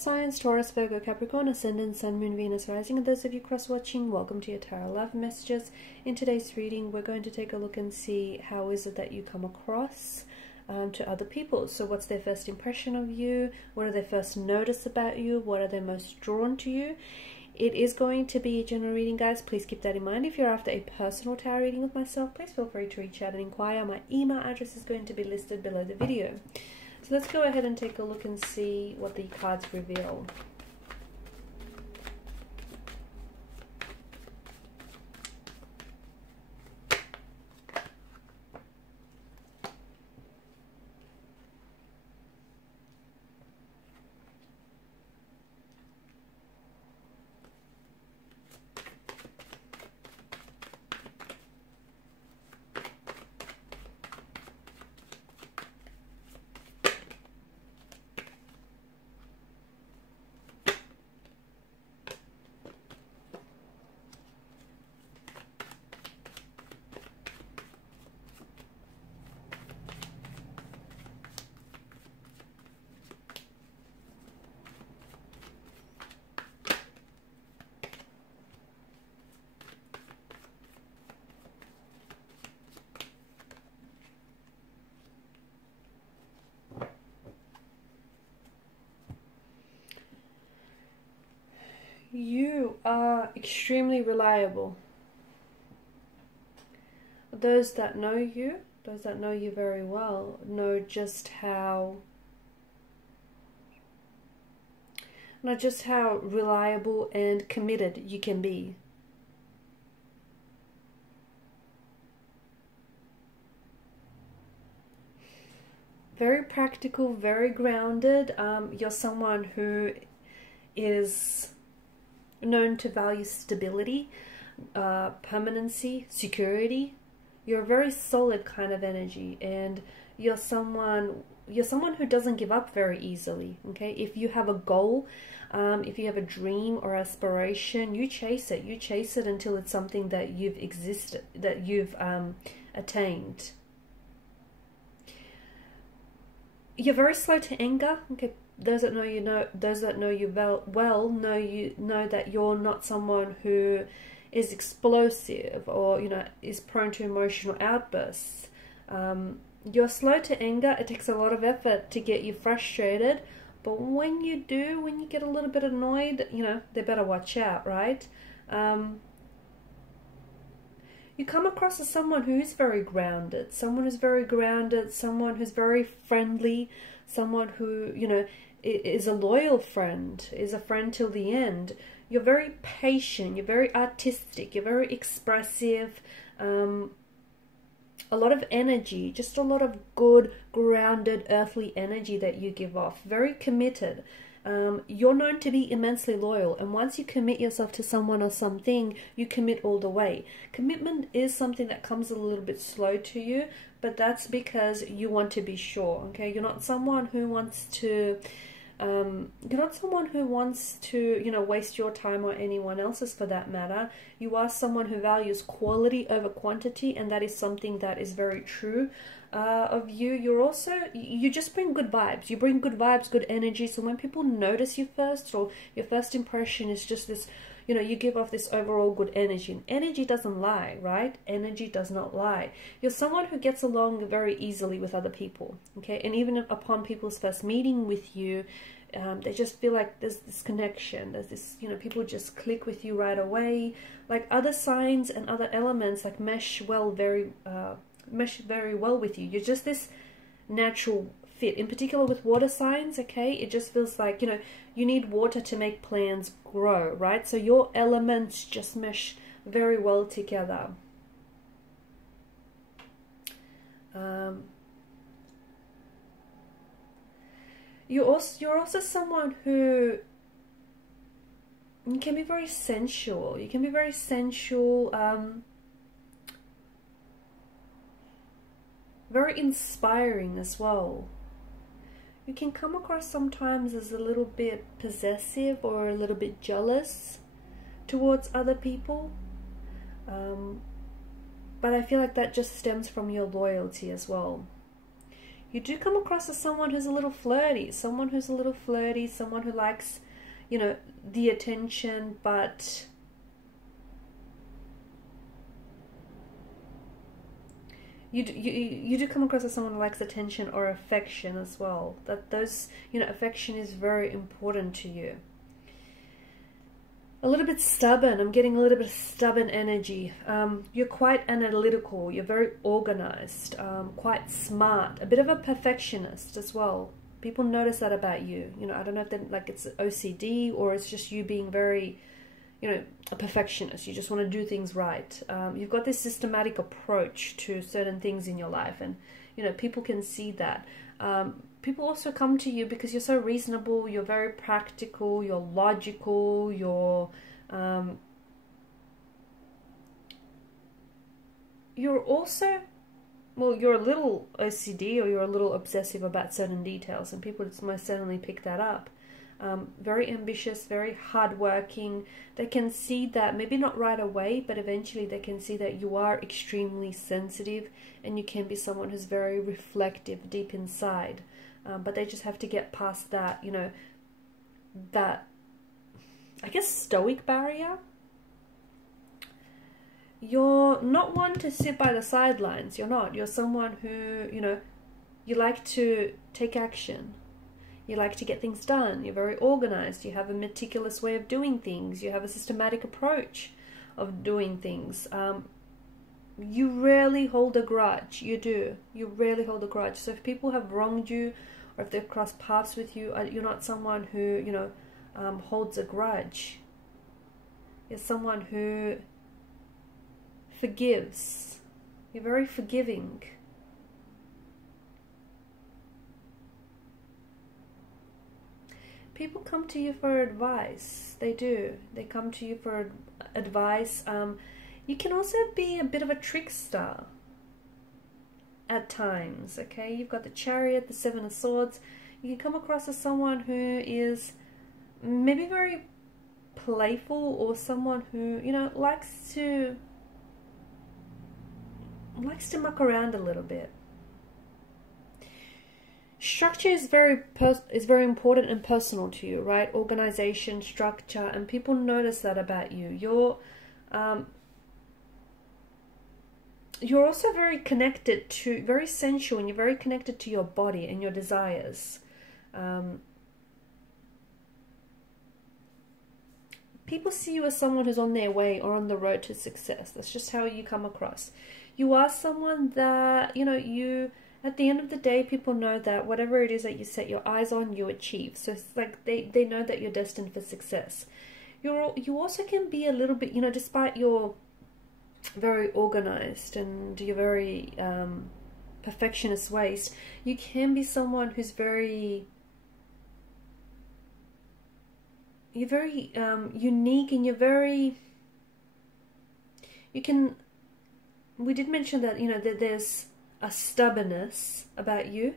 signs: Taurus, Virgo, Capricorn, Ascendant, Sun, Moon, Venus, Rising. And those of you cross-watching, welcome to your Tarot Love Messages. In today's reading, we're going to take a look and see how is it that you come across to other people. So what's their first impression of you? What do they first notice about you? What are they most drawn to you? It is going to be a general reading, guys. Please keep that in mind. If you're after a personal tarot reading with myself, please feel free to reach out and inquire. My email address is going to be listed below the video. So let's go ahead and take a look and see what the cards reveal. You are extremely reliable. Those that know you very well, know just how reliable and committed you can be. Very practical, very grounded. You're someone who is known to value stability, permanency, security. You're a very solid kind of energy, and you're someone who doesn't give up very easily. Okay, if you have a goal, if you have a dream or aspiration, you chase it. You chase it until it's something that you've attained. You're very slow to anger. Okay. Those that know you know that you're not someone who is explosive or is prone to emotional outbursts. You're slow to anger. It takes a lot of effort to get you frustrated, but when you get a little bit annoyed, they better watch out, right? You come across as someone who is very grounded, someone who's very friendly, someone who is a loyal friend, is a friend till the end. You're very patient, you're very artistic, you're very expressive, a lot of energy, just a lot of good, grounded, earthly energy that you give off. Very committed. You're known to be immensely loyal, and once you commit yourself to someone or something, you commit all the way. Commitment is something that comes a little bit slow to you, but that's because you want to be sure. Okay, you're not someone who wants to waste your time or anyone else's for that matter. You are someone who values quality over quantity, and that is something that is very true of you. You just bring good vibes. You bring good vibes, good energy. So when people notice you first, or your first impression is just this, you give off this overall good energy. And energy doesn't lie, right? Energy does not lie. You're someone who gets along very easily with other people, okay? And even upon people's first meeting with you, they just feel like there's this connection. There's this, people just click with you right away. Like other signs and other elements like mesh very well with you. You're just this natural fit. In particular with water signs, okay, it just feels like you need water to make plants grow, right? So your elements just mesh very well together. You're also someone who can be very sensual. You can be very sensual, very inspiring as well. You can come across sometimes as a little bit possessive or a little bit jealous towards other people. But I feel like that just stems from your loyalty as well. You do come across as someone who's a little flirty, someone who likes, you know, the attention, but you do come across as someone who likes attention or affection as well. That those, you know, affection is very important to you. A little bit stubborn. I'm getting a little bit of stubborn energy. You're quite analytical. You're very organized, quite smart. A bit of a perfectionist as well. People notice that about you. You know, I don't know if then, like, it's OCD or it's just you being very, you know, a perfectionist. You just want to do things right. You've got this systematic approach to certain things in your life, and, you know, people can see that. People also come to you because you're so reasonable, you're very practical, you're logical, you're also, well, you're a little OCD or you're a little obsessive about certain details, and people just most certainly pick that up. Very ambitious, very hardworking. They can see that, maybe not right away, but eventually they can see that you are extremely sensitive and you can be someone who's very reflective deep inside. But they just have to get past that, you know, that, I guess, stoic barrier. You're not one to sit by the sidelines. You're not. You're someone who, you know, you like to take action. You like to get things done. You're very organized. You have a meticulous way of doing things. You have a systematic approach of doing things. You rarely hold a grudge. You do. You rarely hold a grudge. So if people have wronged you, or if they've crossed paths with you, you're not someone who, you know, holds a grudge. You're someone who forgives. You're very forgiving. People come to you for advice. They do. They come to you for advice. You can also be a bit of a trickster at times, okay? You've got the Chariot, the Seven of Swords. You can come across as someone who is maybe very playful, or someone who, you know, likes to muck around a little bit. Structure is very important and personal to you, right? Organization, structure, and people notice that about you. You're also very connected to, very sensual, and you're very connected to your body and your desires. People see you as someone who's on their way or on the road to success. That's just how you come across. You are someone that, you know, at the end of the day, people know that whatever it is that you set your eyes on, you achieve. So it's like they know that you're destined for success. You also can be a little bit, you know, despite your very organized and your very perfectionist ways, you can be someone who's very, you're very unique, and we did mention that, you know, that there's a stubbornness about you,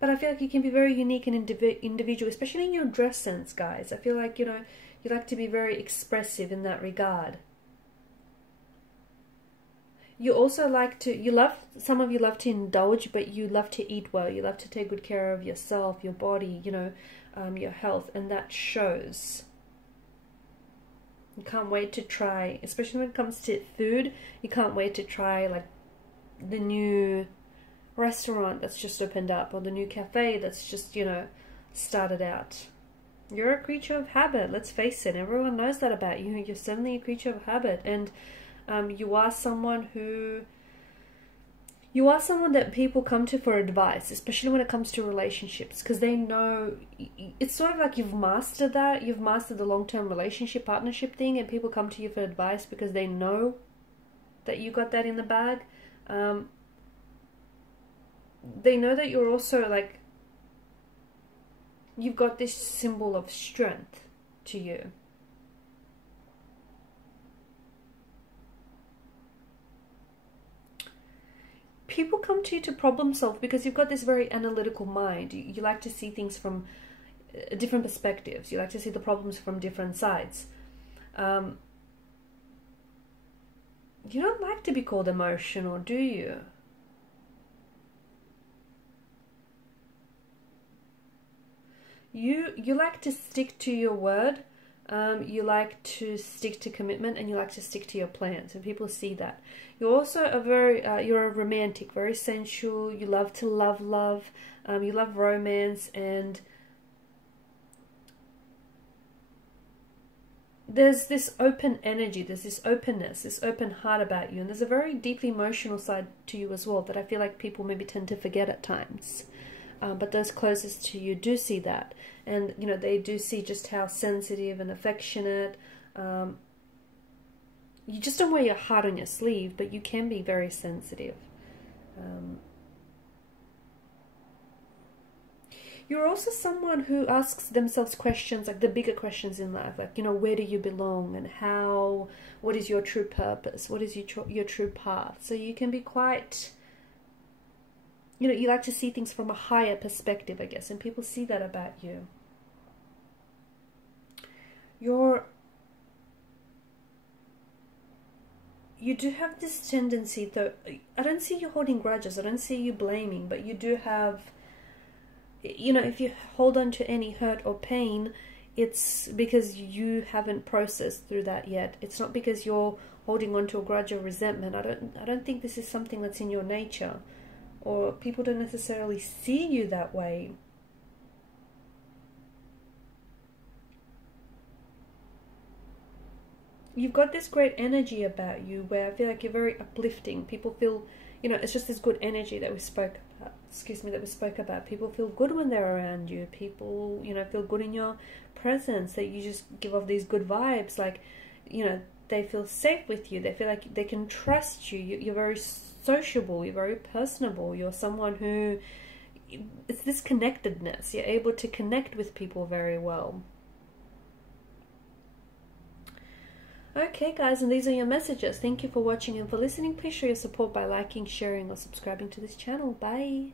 but I feel like you can be very unique and individual, especially in your dress sense, guys. I feel like, you know, you like to be very expressive in that regard. You also like to, some of you love to indulge, but you love to eat well. You love to take good care of yourself, your body, you know, your health, and that shows. You can't wait to try, especially when it comes to food, you can't wait to try, like, the new restaurant that's just opened up, or the new cafe that's just, you know, started out. You're a creature of habit, let's face it. Everyone knows that about you. You're certainly a creature of habit, and you are someone that people come to for advice, especially when it comes to relationships, because they know, it's sort of like you've mastered that. You've mastered the long-term relationship, partnership thing, and people come to you for advice because they know that you got that in the bag. They know that you're also, like, you've got this symbol of strength to you. People come to you to problem solve because you've got this very analytical mind. You like to see things from different perspectives. You like to see the problems from different sides. Some of you love to indulge, but you love to take good care of yourself, your body, you know, your health, and that shows. You also can be a little bit, you know, despite your very organized and You don't like to be called emotional, do you? You like to stick to your word. You like to stick to commitment, and you like to stick to your plans, and people see that. You're also a very you're a romantic, very sensual. You love to love. You love romance, and there's this open energy, there's this openness, this open heart about you, and there's a very deeply emotional side to you as well that I feel like people maybe tend to forget at times. But those closest to you do see that, and you know, they do see just how sensitive and affectionate. You just don't wear your heart on your sleeve, but you can be very sensitive. You're also someone who asks themselves questions, like the bigger questions in life, like, you know, where do you belong, and how, what is your true purpose, what is your true path. So you can be quite, you know, you like to see things from a higher perspective, I guess, and people see that about you. You do have this tendency, though, I don't see you holding grudges, I don't see you blaming, but you do have, you know, if you hold on to any hurt or pain, it's because you haven't processed through that yet. It's not because you're holding on to a grudge or resentment. I don't think this is something that's in your nature, or people don't necessarily see you that way. You've got this great energy about you where I feel like you're very uplifting. People feel, you know, it's just this good energy that we spoke about. Excuse me, that we spoke about. People feel good when they're around you. People, you know, feel good in your presence. That you just give off these good vibes. Like, you know, they feel safe with you. They feel like they can trust you. You're very sociable. You're very personable. You're someone who, it's this connectedness. You're able to connect with people very well. Okay guys, and these are your messages. Thank you for watching and for listening. Please show your support by liking, sharing or subscribing to this channel. Bye.